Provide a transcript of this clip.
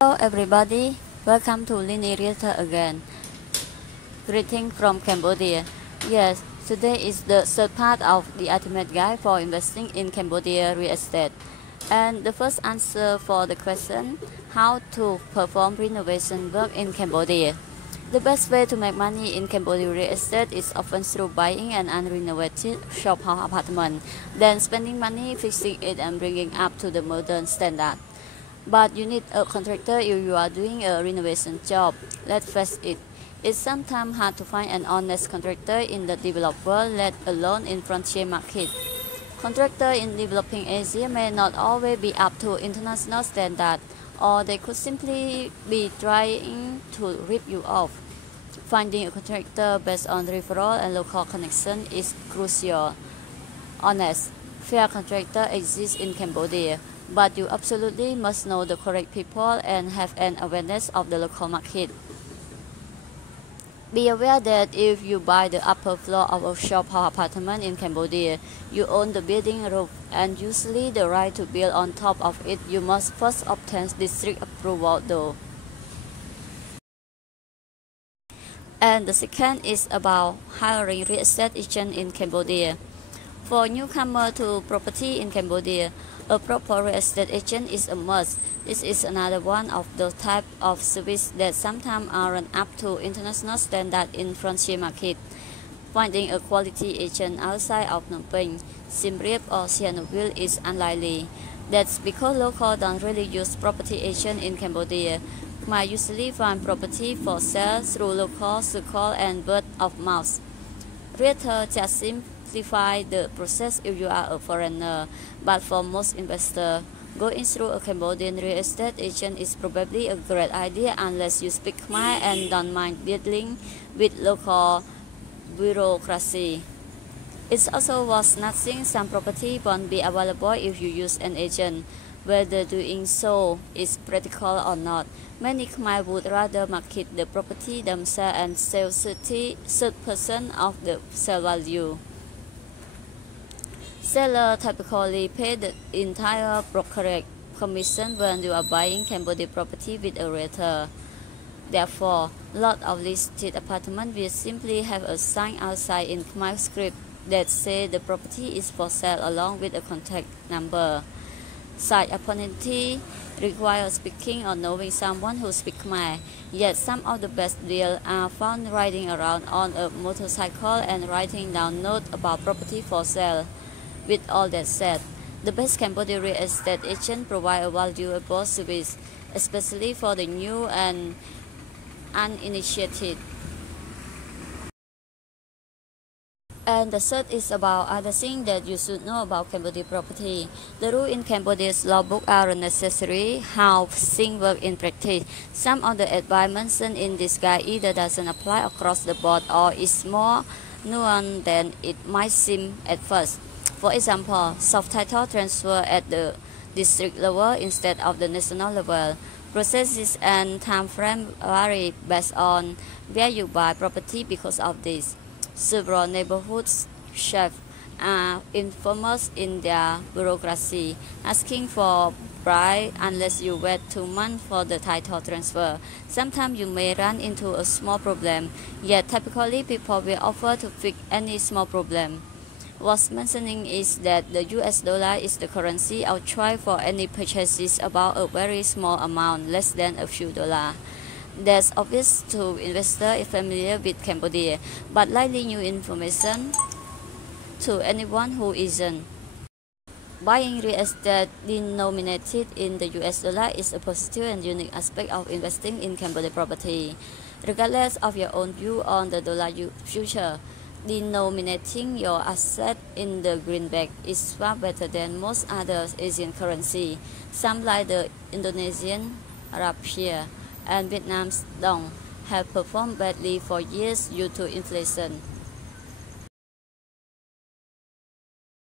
Hello everybody, welcome to LYNY Realtor again. Greeting from Cambodia. Yes, today is the third part of the ultimate guide for investing in Cambodia real estate. And the first answer for the question, how to perform renovation work in Cambodia. The best way to make money in Cambodia real estate is often through buying an unrenovated shop house apartment, then spending money fixing it and bringing up to the modern standard. But you need a contractor if you are doing a renovation job. Let's face it, it's sometimes hard to find an honest contractor in the developed world, let alone in frontier market. Contractors in developing Asia may not always be up to international standards, or they could simply be trying to rip you off. Finding a contractor based on referral and local connection is crucial. Honest, fair contractor exists in Cambodia, but you absolutely must know the correct people and have an awareness of the local market. Be aware that if you buy the upper floor of a shop or apartment in Cambodia, you own the building roof and usually the right to build on top of it. You must first obtain district approval though. And the second is about hiring real estate agent in Cambodia. For newcomer to property in Cambodia, a proper real estate agent is a must. This is another one of those type of service that sometimes aren't up to international standard in frontier market. Finding a quality agent outside of Phnom Penh, Siem Reap or Sihanoukville is unlikely. That's because locals don't really use property agent in Cambodia. Might usually find property for sale through local circle and word of mouth. Realtors just simplify the process if you are a foreigner, but for most investors, going through a Cambodian real estate agent is probably a great idea unless you speak Khmer and don't mind dealing with local bureaucracy. It's also worth noting some property won't be available if you use an agent, whether doing so is practical or not. Many Khmer would rather market the property themselves and sell 30% of the sale value. Sellers typically pay the entire brokerage commission when you are buying Cambodian property with a realtor. Therefore, a lot of listed apartments will simply have a sign outside in Khmer script that say the property is for sale along with a contact number. Such opportunity requires speaking or knowing someone who speaks Khmer, yet some of the best deals are found riding around on a motorcycle and writing down notes about property for sale. With all that said, the best Cambodian real estate agent provide a valuable service, especially for the new and uninitiated. And the third is about other things that you should know about Cambodian property. The rules in Cambodia's law book are necessary. How things work in practice. Some of the advice mentioned in this guide either doesn't apply across the board or is more nuanced than it might seem at first. For example, soft title transfer at the district level instead of the national level. Processes and time frame vary based on where you buy property because of this. Several neighborhood chefs are infamous in their bureaucracy, asking for bribe unless you wait 2 months for the title transfer. Sometimes you may run into a small problem, yet typically people will offer to fix any small problem. What's mentioning is that the US dollar is the currency of choice for any purchases about a very small amount, less than a few dollars. That's obvious to investors familiar with Cambodia, but likely new information to anyone who isn't. Buying real estate denominated in the US dollar is a positive and unique aspect of investing in Cambodian property. Regardless of your own view on the dollar future, denominating your asset in the greenback is far better than most other Asian currency. Some like the Indonesian rupiah and Vietnam's dong have performed badly for years due to inflation.